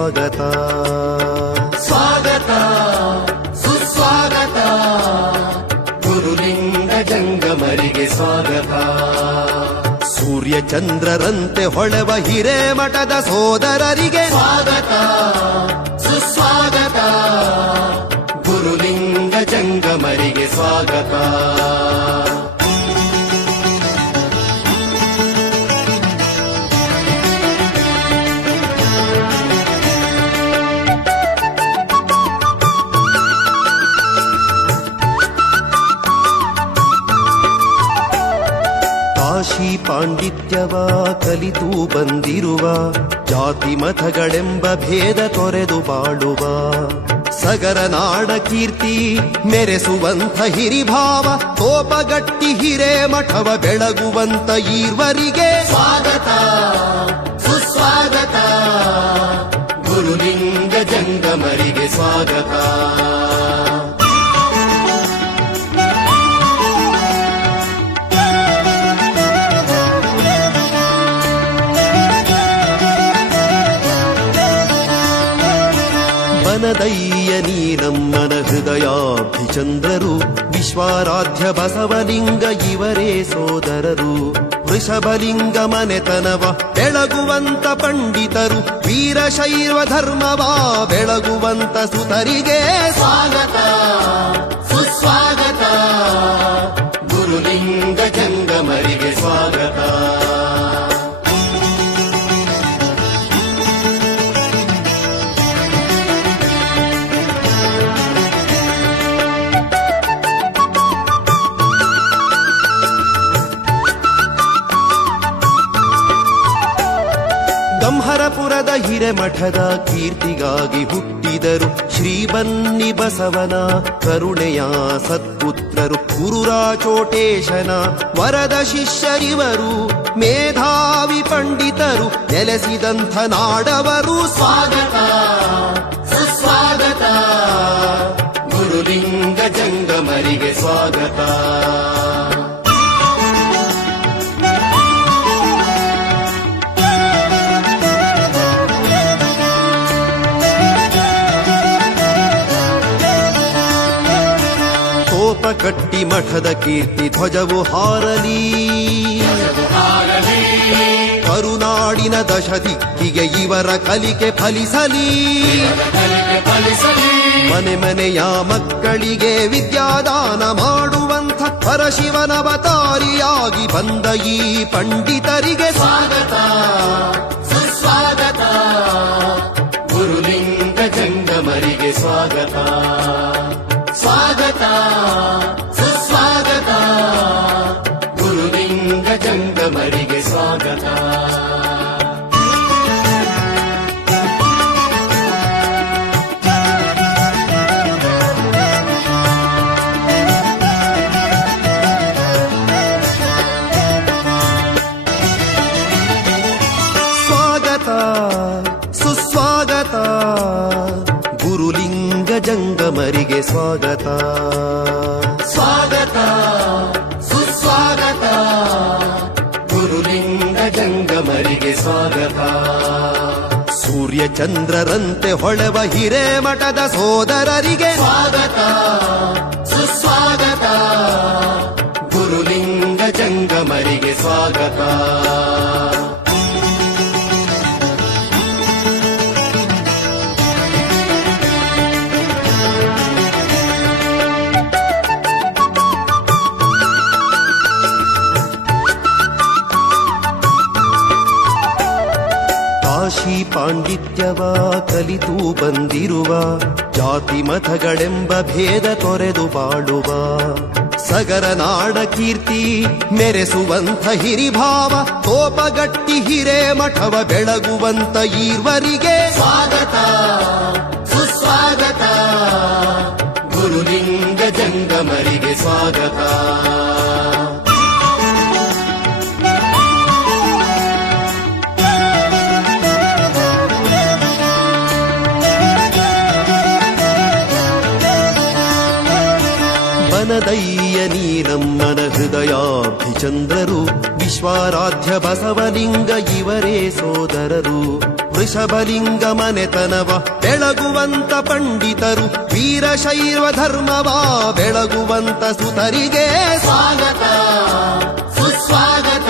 ಸ್ವಾಗತ. ಸ್ವಾಗತ ಸುಸ್ವಾಗತ ಗುರುಲಿಂಗ ಜಂಗಮರಿಗೆ ಸ್ವಾಗತ. ಸೂರ್ಯ ಚಂದ್ರರಂತೆ ಹೊಳೆವ ಹಿರೇಮಠದ ಸೋದರರಿಗೆ ಸ್ವಾಗತ ಸುಸ್ವಾಗತ ಗುರುಲಿಂಗ ಜಂಗಮರಿಗೆ ಸ್ವಾಗತ. ಕಾಶಿ ಪಾಂಡಿತ್ಯವ ಕಲಿತು ಬಂದಿರುವ, ಜಾತಿ ಮತಗಳೆಂಬ ಭೇದ ತೊರೆದು ಬಾಳುವ, ಸಗರ ನಾಡ ಕೀರ್ತಿ ಮೆರೆಸುವಂಥ ಹಿರಿಭಾವ, ಕೋಪಗಟ್ಟಿ ಹಿರೇಮಠವ ಬೆಳಗುವಂತ ಈರ್ವರಿಗೆ ಸ್ವಾಗತ ಸುಸ್ವಾಗತ ಗುರುಲಿಂಗ ಜಂಗಮರಿಗೆ ಸ್ವಾಗತ. ಬನದಯ್ಯ ನೀನಮ್ಮನ ಹೃದಯಾಭಿಚಂದ್ರರು, ವಿಶ್ವಾರಾಧ್ಯ ಬಸವಲಿಂಗ ಇವರೇ ಸೋದರರು, ವೃಷಭಲಿಂಗ ಮನೆತನವ ಬೆಳಗುವಂತ ಪಂಡಿತರು, ವೀರಶೈವ ಧರ್ಮವ ಬೆಳಗುವಂತ ಸುತರಿಗೆ ಸ್ವಾಗತ ಸುಸ್ವಾಗತ ಗುರುಲಿಂಗ ಜಂಗಮರಿಗೆ ಸ್ವಾಗತ. ಗಂಹರಪುರದ ಹಿರೇಮಠದ ಕೀರ್ತಿಗಾಗಿ ಹುಟ್ಟಿದರು, ಶ್ರೀ ಬನ್ನಿ ಬಸವನ ಕರುಣೆಯ ಸತ್ಪುತ್ರರು, ಗುರುರಾಚೋಟೇಶನ ವರದ ಶಿಷ್ಯರಿವರು, ಮೇಧಾವಿ ಪಂಡಿತರು ನೆಲೆಸಿದಂಥ ನಾಡವರು. ಸ್ವಾಗತ ಸುಸ್ವಾಗತ ಗುರುಲಿಂಗ ಜಂಗಮರಿಗೆ ಸ್ವಾಗತ. ಕಟ್ಟಿ ಮಠದ ಕೀರ್ತಿ ಧ್ವಜವು ಹಾರಲಿ, ಕರುನಾಡಿನ ದಶದಿಕ್ಕಿಗೆ ಇವರ ಕಲಿಕೆ ಫಲಿಸಲಿ, ಮನೆ ಮನೆಯ ಮಕ್ಕಳಿಗೆ ವಿದ್ಯಾದಾನ ಮಾಡುವಂಥ ಪರಶಿವನವತಾರಿಯಾಗಿ ಬಂದ ಈ ಪಂಡಿತರಿಗೆ ಸ್ವಾಗತ ಸುಸ್ವಾಗತ ಗುರುಲಿಂಗ ಜಂಗಮರಿಗೆ ಸ್ವಾಗತ. ಸ್ವಾಗತ ಸುಸ್ವಾಗತ ಗುರುಲಿಂಗ ಜಂಗಮರಿಗೆ ಸ್ವಾಗತ. ಸ್ವಾಗತ ಸುಸ್ವಾಗತ ಗುರುಲಿಂಗ ಜಂಗಮರಿಗೆ ಸ್ವಾಗತ. ಸ್ವಾಗತ ಸುಸ್ವಾಗತ ಗುರುಲಿಂಗ ಜಂಗಮರಿಗೆ ಸ್ವಾಗತ. ಸೂರ್ಯ ಚಂದ್ರರಂತೆ ಹೊಳೆವ ಹಿರೇಮಠದ ಸೋದರರಿಗೆ ಸ್ವಾಗತ ಸುಸ್ವಾಗತ ಗುರುಲಿಂಗ ಜಂಗಮರಿಗೆ ಸ್ವಾಗತ. ಕಾಶಿ ಪಾಂಡಿತ್ಯವ ಕಲಿತು ಬಂದಿರುವ, ಜಾತಿ ಮತಗಳೆಂಬ ಭೇದ ತೊರೆದು ಬಾಳುವ, ಸಗರ ನಾಡ ಕೀರ್ತಿ ಮೆರೆಸುವಂಥ ಹಿರಿಭಾವ, ಕೋಪಗಟ್ಟಿ ಹಿರೇಮಠವ ಬೆಳಗುವಂತ ಈರ್ವರಿಗೆ ಸ್ವಾಗತ ಸುಸ್ವಾಗತ ಗುರುಲಿಂಗ ಜಂಗಮರಿಗೆ ಸ್ವಾಗತ. ಬನದಯ್ಯ ನೀನಮ್ಮನ ಹೃದಯಾಭಿಚಂದ್ರರು, ವಿಶ್ವಾರಾಧ್ಯ ಬಸವಲಿಂಗ ಇವರೇ ಸೋದರರು, ವೃಷಭಲಿಂಗ ಮನೆತನವ ಬೆಳಗುವಂತ ಪಂಡಿತರು, ವೀರಶೈವ ಧರ್ಮವ ಬೆಳಗುವಂತ ಸುತರಿಗೆ ಸ್ವಾಗತ ಸುಸ್ವಾಗತ